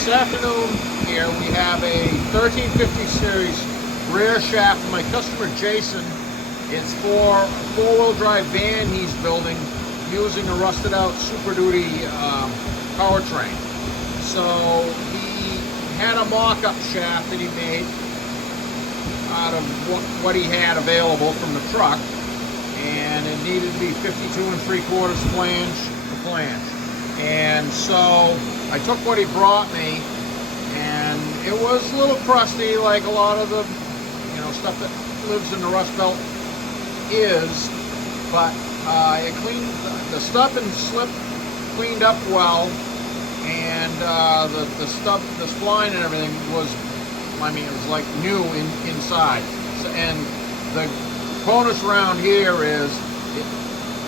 This afternoon here we have a 1350 series rear shaft from my customer Jason. It's for a four-wheel drive van he's building using a rusted out Super Duty powertrain. So he had a mock-up shaft that he made out of what he had available from the truck, and it needed to be 52 3/4 flange to flange. And so I took what he brought me, and it was a little crusty, like a lot of the stuff that lives in the Rust Belt is, but it cleaned the stub and slip, cleaned up well, and the spline and everything was, it was like new inside. So, and the bonus around here is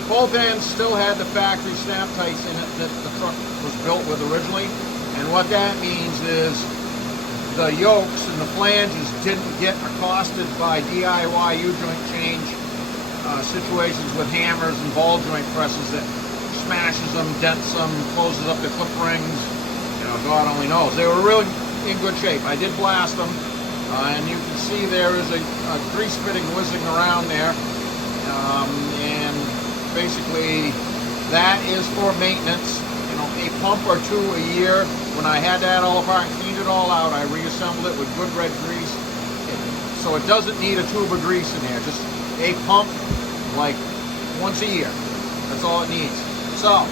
both ends still had the factory snap tights in it that the truck was built with originally, and what that means is the yokes and the flanges didn't get accosted by DIY U-joint change situations with hammers and ball joint presses that smashes them, dents them, closes up the clip rings. God only knows. They were really in good shape. I did blast them, and you can see there is a grease fitting whizzing around there, and basically that is for maintenance. A pump or two a year. When I had that all apart and cleaned it all out, I reassembled it with good red grease, so it doesn't need a tube of grease in there. Just a pump, like once a year. That's all it needs. So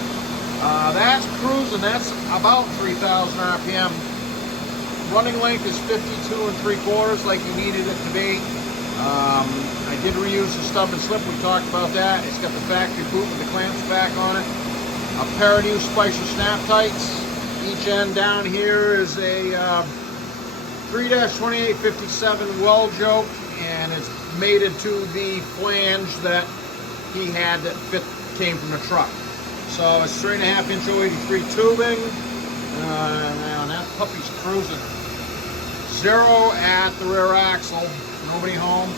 that's cruising. That's about 3,000 RPM. Running length is 52 3/4, like you needed it to be. I did reuse the stub and slip. We talked about that. It's got the factory boot with the clamps back on it. A pair of new Spicer snap tights. Each end down here is a 3-2857 weld joke, and it's mated to the flange that he had that came from the truck. So it's 3.5 inch 083 tubing. Man, that puppy's cruising. 0 at the rear axle, nobody home,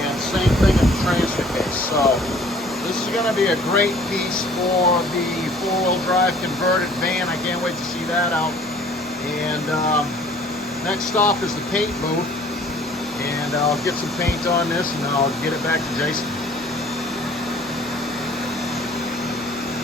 and same thing in the transfer case. So this is going to be a great piece for the four-wheel drive converted van. I can't wait to see that out. And next stop is the paint booth, and I'll get some paint on this and I'll get it back to Jason.